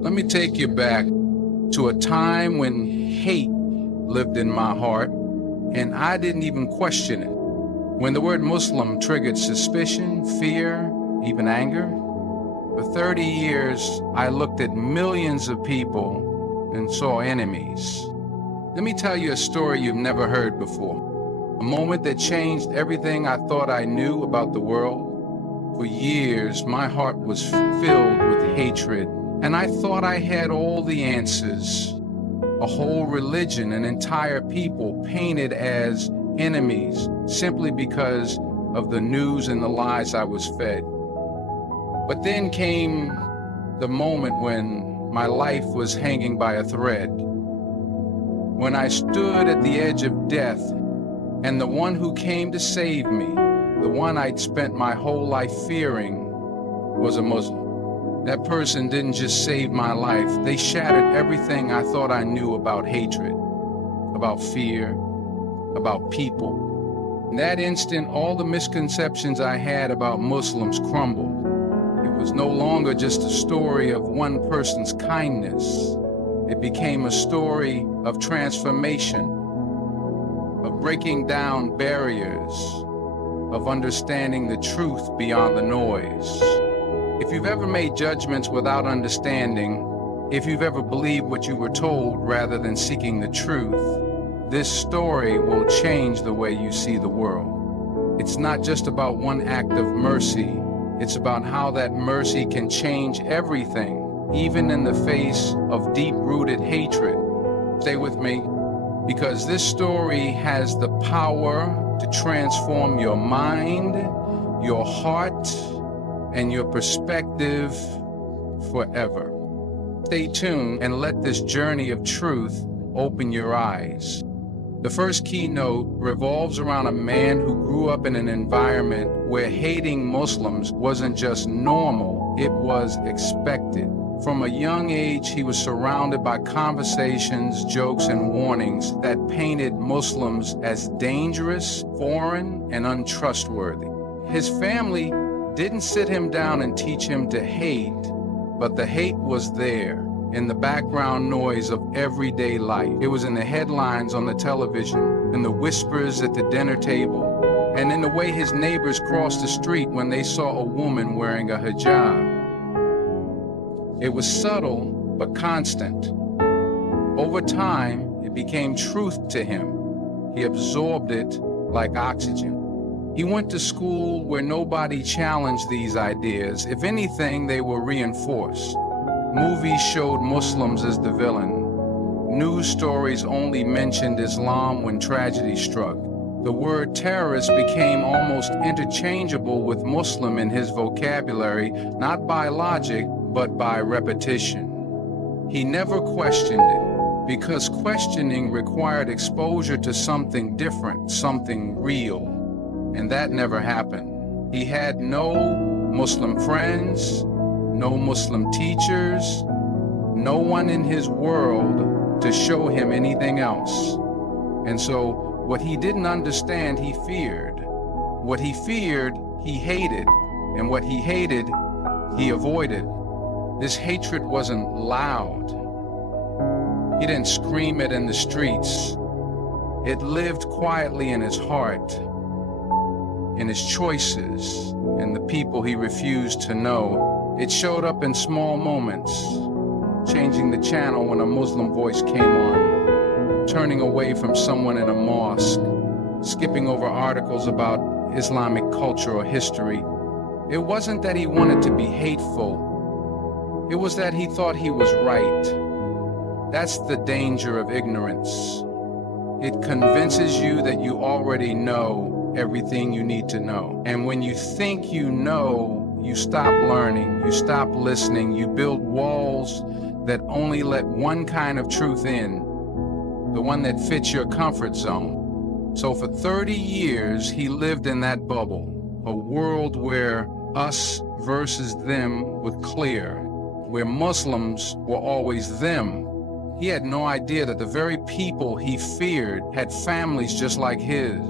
Let me take you back to a time when hate lived in my heart, and I didn't even question it. When the word Muslim triggered suspicion, fear, even anger. For 30 years, I looked at millions of people and saw enemies. Let me tell you a story you've never heard before. A moment that changed everything I thought I knew about the world. For years, my heart was filled with hatred, and I thought I had all the answers. A whole religion, an entire people painted as enemies simply because of the news and the lies I was fed. But then came the moment when my life was hanging by a thread. When I stood at the edge of death, and the one who came to save me, the one I'd spent my whole life fearing, was a Muslim. That person didn't just save my life, they shattered everything I thought I knew about hatred, about fear, about people. In that instant, all the misconceptions I had about Muslims crumbled. It was no longer just a story of one person's kindness. It became a story of transformation, of breaking down barriers, of understanding the truth beyond the noise. If you've ever made judgments without understanding, if you've ever believed what you were told rather than seeking the truth, this story will change the way you see the world. It's not just about one act of mercy. It's about how that mercy can change everything, even in the face of deep-rooted hatred. Stay with me, because this story has the power to transform your mind, your heart, and your perspective forever. Stay tuned and let this journey of truth open your eyes. The first keynote revolves around a man who grew up in an environment where hating Muslims wasn't just normal, it was expected. From a young age, he was surrounded by conversations, jokes, and warnings that painted Muslims as dangerous, foreign, and untrustworthy. His family didn't sit him down and teach him to hate, but the hate was there, in the background noise of everyday life. It was in the headlines on the television, in the whispers at the dinner table, and in the way his neighbors crossed the street when they saw a woman wearing a hijab. It was subtle, but constant. Over time, it became truth to him. He absorbed it like oxygen. He went to school where nobody challenged these ideas. If anything, they were reinforced. Movies showed Muslims as the villain. News stories only mentioned Islam when tragedy struck. The word terrorist became almost interchangeable with Muslim in his vocabulary, not by logic, but by repetition. He never questioned it, because questioning required exposure to something different, something real, and that never happened. He had no Muslim friends, no Muslim teachers, no one in his world to show him anything else. And so what he didn't understand, he feared. What he feared, he hated. And what he hated, he avoided. This hatred wasn't loud. He didn't scream it in the streets. It lived quietly in his heart, in his choices, in the people he refused to know. It showed up in small moments, changing the channel when a Muslim voice came on, turning away from someone in a mosque, skipping over articles about Islamic culture or history. It wasn't that he wanted to be hateful. It was that he thought he was right. That's the danger of ignorance. It convinces you that you already know everything you need to know. And when you think you know, you stop learning, you stop listening, you build walls that only let one kind of truth in, the one that fits your comfort zone. So for 30 years, he lived in that bubble, a world where us versus them was clear, where Muslims were always them. He had no idea that the very people he feared had families just like his,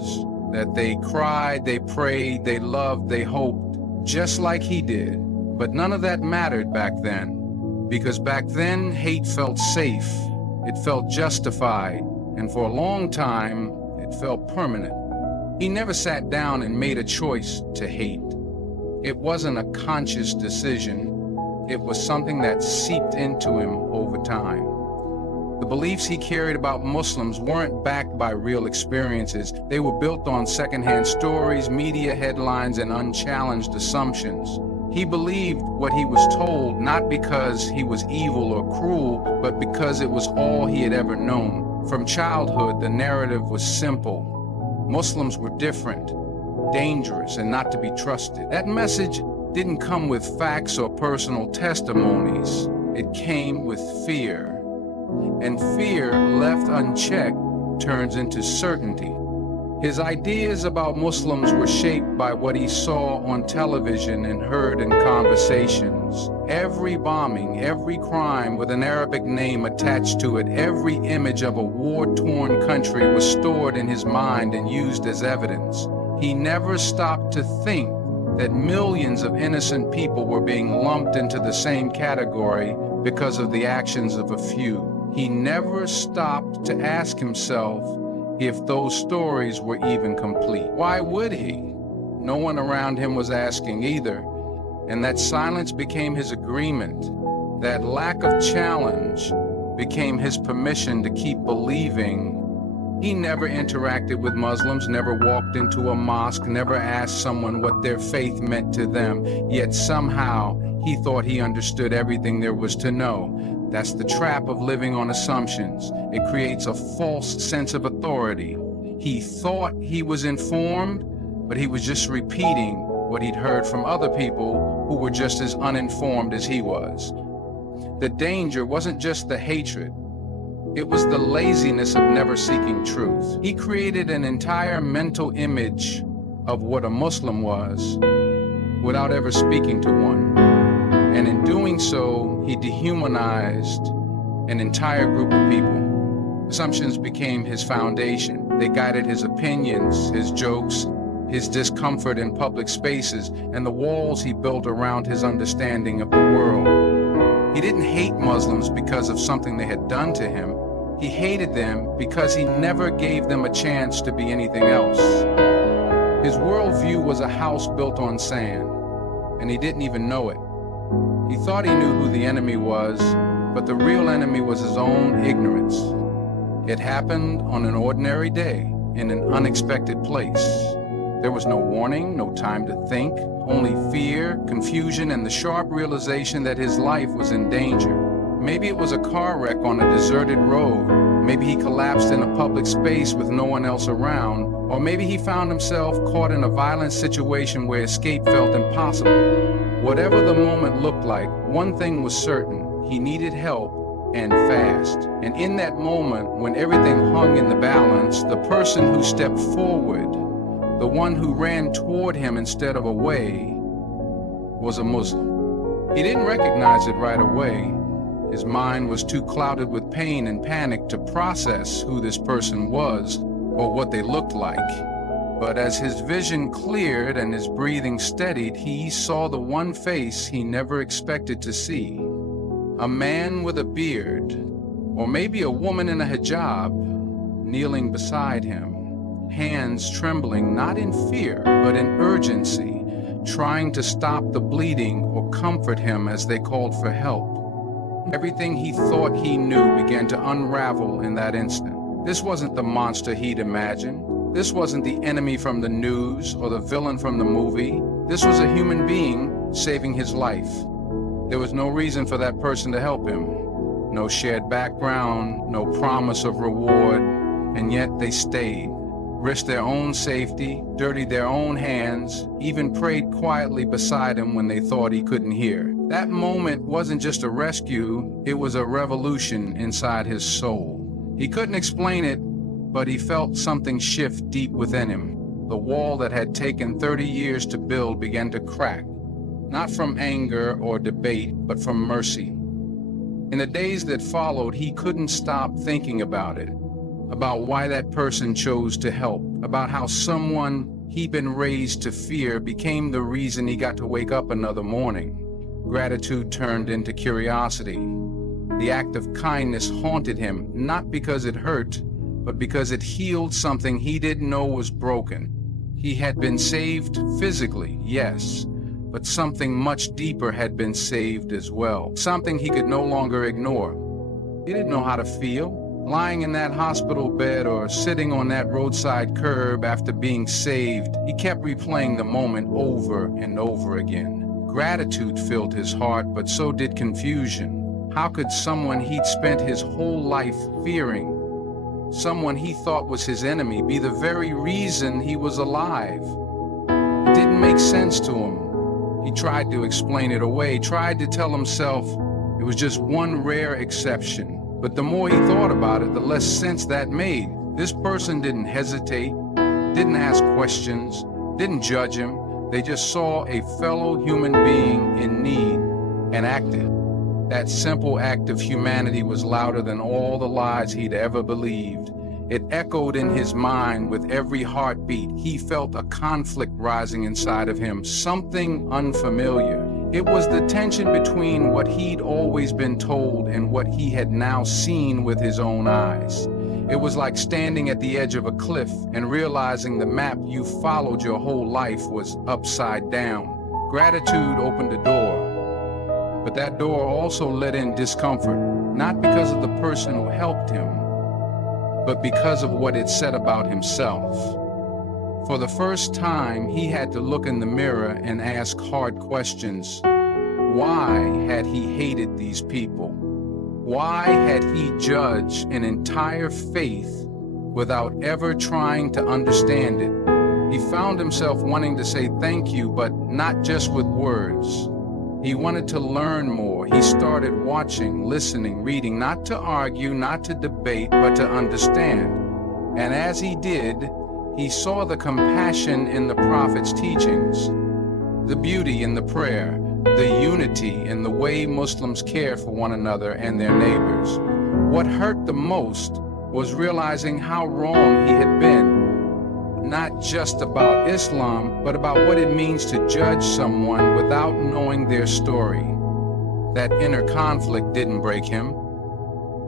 that they cried, they prayed, they loved, they hoped, just like he did. But none of that mattered back then, Because back then, hate felt safe, it felt justified, and for a long time, it felt permanent. He never sat down and made a choice to hate. It wasn't a conscious decision. It was something that seeped into him over time. The beliefs he carried about Muslims weren't backed by real experiences. They were built on secondhand stories, media headlines, and unchallenged assumptions. He believed what he was told not because he was evil or cruel, but because it was all he had ever known. From childhood, the narrative was simple. Muslims were different, dangerous, and not to be trusted. That message didn't come with facts or personal testimonies. It came with fear. And fear, left unchecked, turns into certainty. His ideas about Muslims were shaped by what he saw on television and heard in conversations. Every bombing, every crime with an Arabic name attached to it, every image of a war-torn country was stored in his mind and used as evidence. He never stopped to think that millions of innocent people were being lumped into the same category because of the actions of a few. He never stopped to ask himself if those stories were even complete. Why would he? No one around him was asking either, and that silence became his agreement. That lack of challenge became his permission to keep believing. He never interacted with Muslims, never walked into a mosque, never asked someone what their faith meant to them, yet somehow he thought he understood everything there was to know. That's the trap of living on assumptions. It creates a false sense of authority. He thought he was informed, but he was just repeating what he'd heard from other people who were just as uninformed as he was. The danger wasn't just the hatred. It was the laziness of never seeking truth. He created an entire mental image of what a Muslim was without ever speaking to one. And in doing so, he dehumanized an entire group of people. Assumptions became his foundation. They guided his opinions, his jokes, his discomfort in public spaces, and the walls he built around his understanding of the world. He didn't hate Muslims because of something they had done to him. He hated them because he never gave them a chance to be anything else. His worldview was a house built on sand, and he didn't even know it. He thought he knew who the enemy was, but the real enemy was his own ignorance. It happened on an ordinary day, in an unexpected place. There was no warning, no time to think, only fear, confusion, and the sharp realization that his life was in danger. Maybe it was a car wreck on a deserted road. Maybe he collapsed in a public space with no one else around. Or maybe he found himself caught in a violent situation where escape felt impossible. Whatever the moment looked like, one thing was certain: he needed help, and fast. And in that moment, when everything hung in the balance, the person who stepped forward, the one who ran toward him instead of away, was a Muslim. He didn't recognize it right away. His mind was too clouded with pain and panic to process who this person was or what they looked like. But as his vision cleared and his breathing steadied, he saw the one face he never expected to see. A man with a beard, or maybe a woman in a hijab, kneeling beside him, hands trembling not in fear, but in urgency, trying to stop the bleeding or comfort him as they called for help. Everything he thought he knew began to unravel in that instant. This wasn't the monster he'd imagined. This wasn't the enemy from the news or the villain from the movie. This was a human being saving his life. There was no reason for that person to help him. No shared background, no promise of reward, and yet they stayed, risked their own safety, dirtied their own hands, even prayed quietly beside him when they thought he couldn't hear. That moment wasn't just a rescue, it was a revolution inside his soul. He couldn't explain it, but he felt something shift deep within him. The wall that had taken 30 years to build began to crack, not from anger or debate, but from mercy. In the days that followed, he couldn't stop thinking about it, about why that person chose to help, about how someone he'd been raised to fear became the reason he got to wake up another morning. gratitude turned into curiosity. The act of kindness haunted him, not because it hurt, but because it healed something he didn't know was broken. He had been saved physically, yes, but something much deeper had been saved as well, something he could no longer ignore. He didn't know how to feel. Lying in that hospital bed or sitting on that roadside curb after being saved, he kept replaying the moment over and over again. Gratitude filled his heart, but so did confusion. How could someone he'd spent his whole life fearing, someone he thought was his enemy, be the very reason he was alive? It didn't make sense to him. He tried to explain it away, tried to tell himself it was just one rare exception. But the more he thought about it, the less sense that made. This person didn't hesitate, didn't ask questions, didn't judge him. They just saw a fellow human being in need and acted. That simple act of humanity was louder than all the lies he'd ever believed. It echoed in his mind with every heartbeat. He felt a conflict rising inside of him, something unfamiliar. It was the tension between what he'd always been told and what he had now seen with his own eyes. It was like standing at the edge of a cliff and realizing the map you followed your whole life was upside down. Gratitude opened a door, but that door also let in discomfort, not because of the person who helped him, but because of what it said about himself. For the first time, he had to look in the mirror and ask hard questions. Why had he hated these people? Why had he judged an entire faith without ever trying to understand it? He found himself wanting to say thank you, but not just with words. He wanted to learn more. He started watching, listening, reading, not to argue, not to debate, but to understand. And as he did, he saw the compassion in the prophet's teachings, the beauty in the prayer, the unity in the way Muslims care for one another and their neighbors. What hurt the most was realizing how wrong he had been, not just about Islam, but about what it means to judge someone without knowing their story. That inner conflict didn't break him.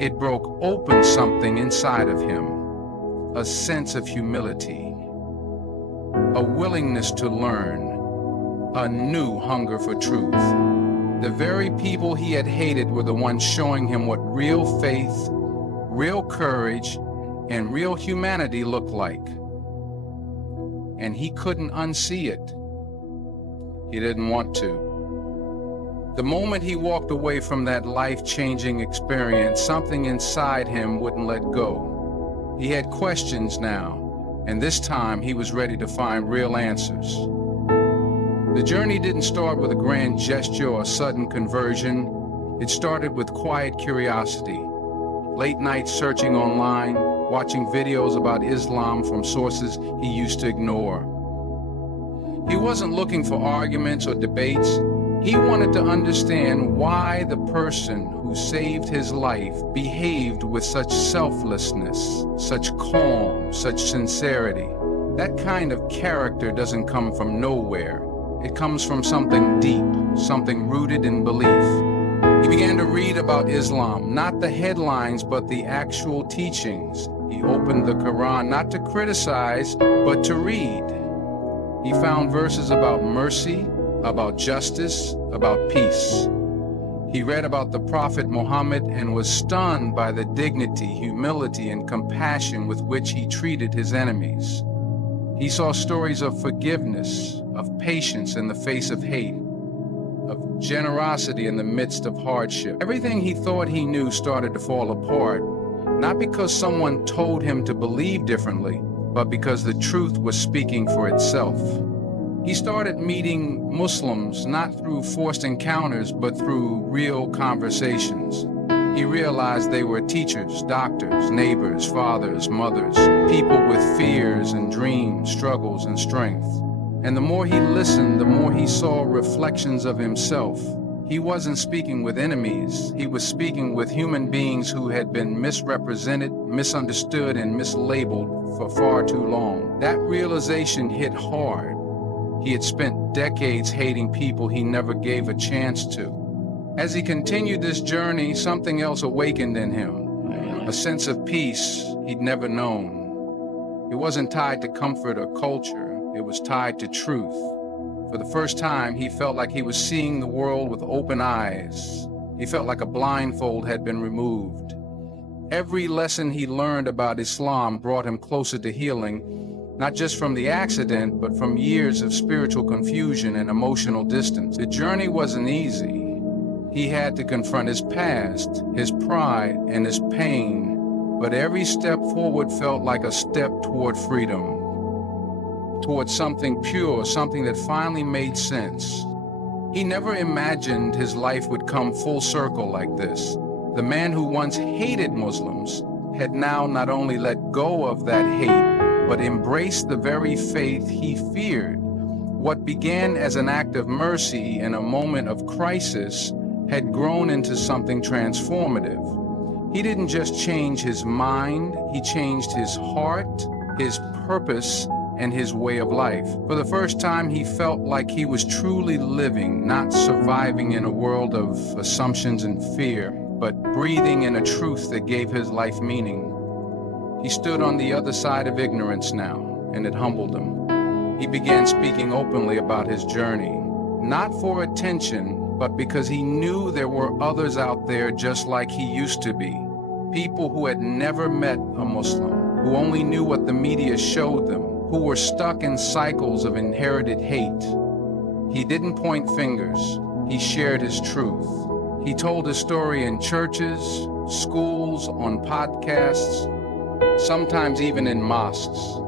It broke open something inside of him. A sense of humility, a willingness to learn, a new hunger for truth. The very people he had hated were the ones showing him what real faith, real courage, and real humanity looked like. And he couldn't unsee it. He didn't want to. The moment he walked away from that life-changing experience, something inside him wouldn't let go. He had questions now, and this time he was ready to find real answers. The journey didn't start with a grand gesture or a sudden conversion. It started with quiet curiosity, late nights searching online, watching videos about Islam from sources he used to ignore. He wasn't looking for arguments or debates. He wanted to understand why the person who saved his life behaved with such selflessness, such calm, such sincerity. That kind of character doesn't come from nowhere. It comes from something deep, something rooted in belief. He began to read about Islam, not the headlines, but the actual teachings. He opened the Quran not to criticize, but to read. He found verses about mercy, about justice, about peace. He read about the Prophet Muhammad and was stunned by the dignity, humility, and compassion with which he treated his enemies. He saw stories of forgiveness, of patience in the face of hate, of generosity in the midst of hardship. Everything he thought he knew started to fall apart, not because someone told him to believe differently, but because the truth was speaking for itself. He started meeting Muslims not through forced encounters, but through real conversations. He realized they were teachers, doctors, neighbors, fathers, mothers, people with fears and dreams, struggles and strength. And the more he listened, the more he saw reflections of himself. He wasn't speaking with enemies. He was speaking with human beings who had been misrepresented, misunderstood, and mislabeled for far too long. That realization hit hard. He had spent decades hating people he never gave a chance to. As he continued this journey, something else awakened in him, a sense of peace he'd never known. It wasn't tied to comfort or culture, it was tied to truth. For the first time, he felt like he was seeing the world with open eyes. He felt like a blindfold had been removed. Every lesson he learned about Islam brought him closer to healing, not just from the accident, but from years of spiritual confusion and emotional distance. The journey wasn't easy. He had to confront his past, his pride, and his pain, but every step forward felt like a step toward freedom, toward something pure, something that finally made sense. He never imagined his life would come full circle like this. The man who once hated Muslims had now not only let go of that hate, but embraced the very faith he feared. What began as an act of mercy in a moment of crisis had grown into something transformative. He didn't just change his mind, he changed his heart, his purpose, and his way of life. For the first time, he felt like he was truly living, not surviving in a world of assumptions and fear, but breathing in a truth that gave his life meaning. He stood on the other side of ignorance now, and it humbled him. He began speaking openly about his journey, not for attention, but because he knew there were others out there just like he used to be. People who had never met a Muslim, who only knew what the media showed them, who were stuck in cycles of inherited hate. He didn't point fingers, he shared his truth. He told his story in churches, schools, on podcasts, sometimes even in mosques.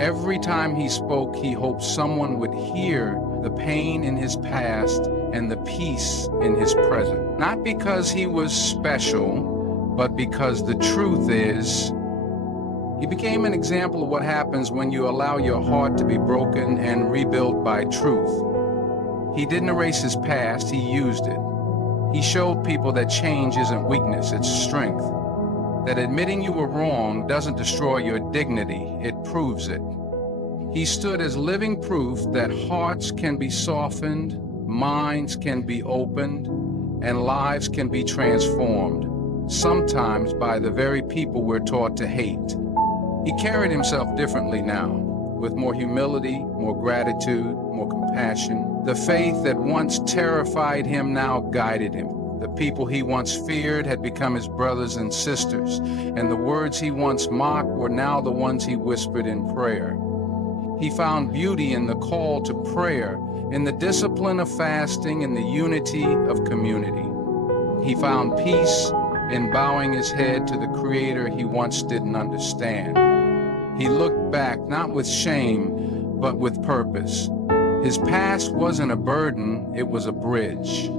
Every time he spoke, he hoped someone would hear the pain in his past and the peace in his present. Not because he was special, but because the truth is, he became an example of what happens when you allow your heart to be broken and rebuilt by truth. He didn't erase his past, he used it. He showed people that change isn't weakness, it's strength. That admitting you were wrong doesn't destroy your dignity, it proves it. He stood as living proof that hearts can be softened, minds can be opened, and lives can be transformed, sometimes by the very people we're taught to hate. He carried himself differently now, with more humility, more gratitude, more compassion. The faith that once terrified him now guided him. The people he once feared had become his brothers and sisters, and the words he once mocked were now the ones he whispered in prayer. He found beauty in the call to prayer, in the discipline of fasting, in the unity of community. He found peace in bowing his head to the Creator he once didn't understand. He looked back, not with shame, but with purpose. His past wasn't a burden, it was a bridge.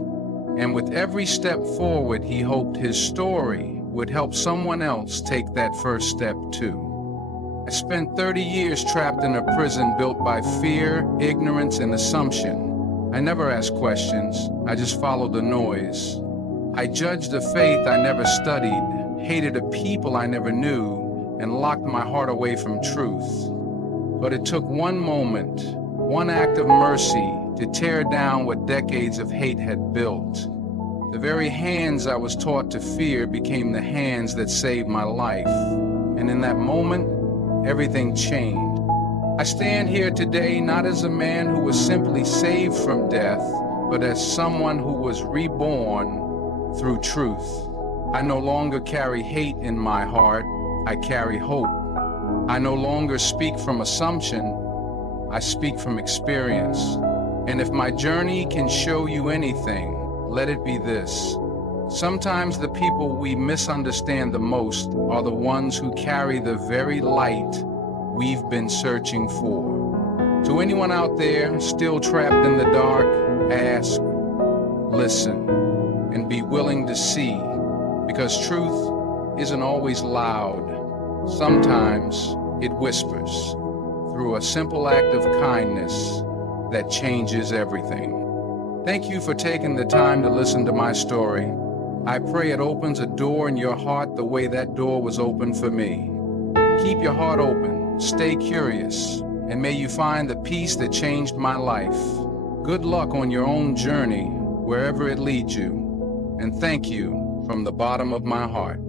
And with every step forward, he hoped his story would help someone else take that first step too. I spent 30 years trapped in a prison built by fear, ignorance, and assumption. I never asked questions, I just followed the noise. I judged a faith I never studied, hated a people I never knew, and locked my heart away from truth. But it took one moment, one act of mercy to tear down what decades of hate had built. The very hands I was taught to fear became the hands that saved my life. And in that moment, everything changed. I stand here today not as a man who was simply saved from death, but as someone who was reborn through truth. I no longer carry hate in my heart, I carry hope. I no longer speak from assumption, I speak from experience. And if my journey can show you anything, let it be this. Sometimes the people we misunderstand the most are the ones who carry the very light we've been searching for. To anyone out there still trapped in the dark, ask, listen, and be willing to see, because truth isn't always loud. Sometimes it whispers through a simple act of kindness that changes everything. Thank you for taking the time to listen to my story. I pray it opens a door in your heart the way that door was open for me. Keep your heart open, stay curious, and may you find the peace that changed my life. Good luck on your own journey, wherever it leads you, and thank you from the bottom of my heart.